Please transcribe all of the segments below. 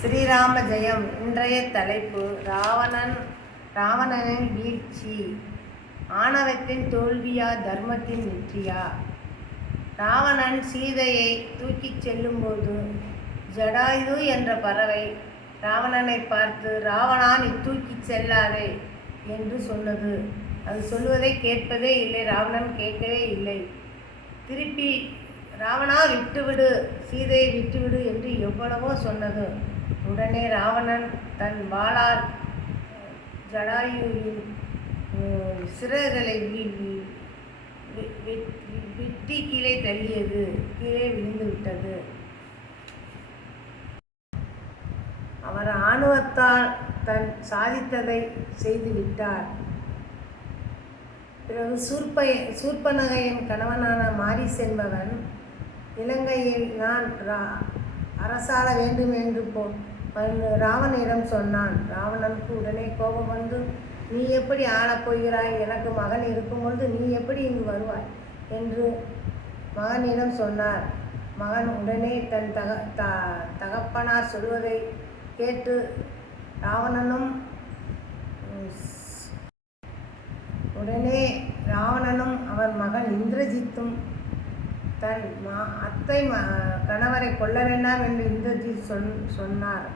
ஸ்ரீராம ஜெயம். இன்றைய தலைப்பு ராவணனின் வீழ்ச்சி. ஆணவத்தின் தோல்வியா, தர்மத்தின் வெற்றியா? ராவணன் சீதையை தூக்கிச் செல்லும்போது ஜடாயு என்ற பறவை ராவணனை பார்த்து, ராவணா, நீ தூக்கிச் செல்லாதே என்று சொன்னது. அது சொல்வதை கேட்பதே இல்லை. ராவணன் கேட்கவே இல்லை. திருப்பி, ராவணா, விட்டுவிடு, சீதையை விட்டுவிடு என்று எவ்வளவோ சொன்னது. உடனே ராவணன் தன் வாளால் ஜடாயுவின் சிறகுகளை வெட்டி கீழே தள்ளியது. கீழே விழுந்து விட்டது. அவர் ஆணவத்தால் தன் சாதித்ததை செய்துவிட்டார். பிறகு சூர்பனகையின் கணவனான மாரீஸ் என்பவன் இலங்கையில் நான் அரசாள வேண்டும் என்று ராவணனிடம் சொன்னான். ராவணனுக்கு உடனே கோபம் வந்து, நீ எப்படி ஆளப்போகிறாய்? எனக்கு மகன் இருக்கும்பொழுது நீ எப்படி இங்கு வருவாய் என்று மகனிடம் சொன்னார். மகன் உடனே தன் தகப்பனார் சொல்வதை கேட்டு ராவணனும் அவன் மகன் இந்திரஜித்தும் தன் அத்தை கணவரை கொல்ல வேண்டாம் என்று இந்திரஜித் சொன்னார்.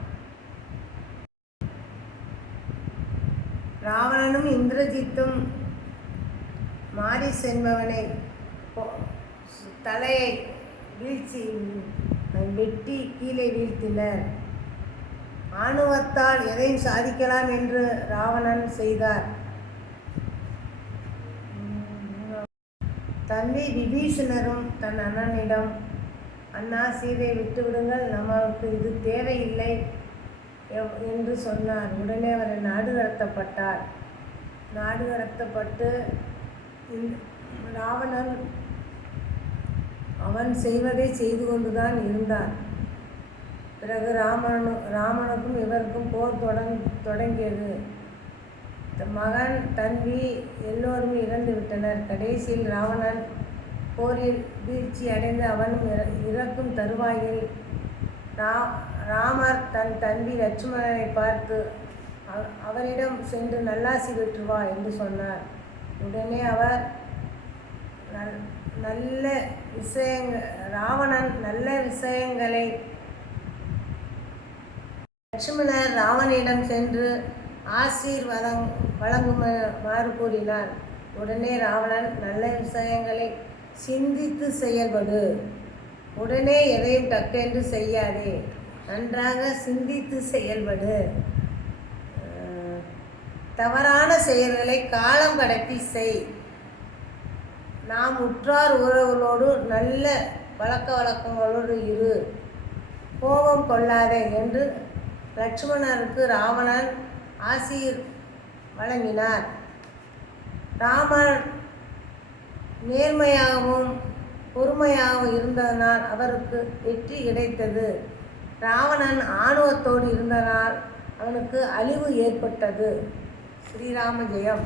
ராவணனும் இந்திரஜித்தும் மாரீஸ் என்பவனை தலையை வெட்டி கீழே வீழ்த்தினர். ஆணவத்தால் எதையும் சாதிக்கலாம் என்று ராவணன் செய்தார். தம்பி விபீஷணரும் தன் அண்ணனிடம், அண்ணா, சீதையை விட்டுவிடுங்கள், நமக்கு இது தேவையில்லை என்று சொன்னார். உடனே அவர் நாடு கடத்தப்பட்டு ராவணன் அவன் செய்வதை செய்து கொண்டுதான் இருந்தான். பிறகு ராமனுக்கும் இவருக்கும் போர் தொடங்கியது. மகன், தம்பி எல்லோரும் இறந்து விட்டனர். கடைசியில் ராவணன் போரில் வீழ்ச்சி அடைந்து அவனும் இறக்கும் தருவாயில் ராமர் தன் தம்பி லட்சுமணனை பார்த்து, அவரிடம் சென்று நல்லாசி பெற்றுவா என்று சொன்னார். உடனே அவர் ராவணன் நல்ல விஷயங்களை லட்சுமணர் ராவணனிடம் சென்று வழங்குமாறு கூறினார். உடனே ராவணன், நல்ல விஷயங்களை சிந்தித்து செயல்படு, உடனே எதையும் டக்கென்று செய்யாதே, நன்றாக சிந்தித்து செயல்படு, தவறான செயல்களை காலம் கடத்தி செய், நாம் உற்றார் உறவுகளோடு நல்ல பழக்க வழக்கங்களோடு இரு, கோபம் கொள்ளாதே என்று லட்சுமணருக்கு ராவணன் ஆசீர் வழங்கினார். ராமர் நேர்மையாகவும் பொறுமையாகவும் இருந்ததனால் அவருக்கு வெற்றி கிடைத்தது. ராவணன் ஆணவத்தோடு இருந்ததனால் அவனுக்கு அழிவு ஏற்பட்டது. ஸ்ரீராம ஜெயம்.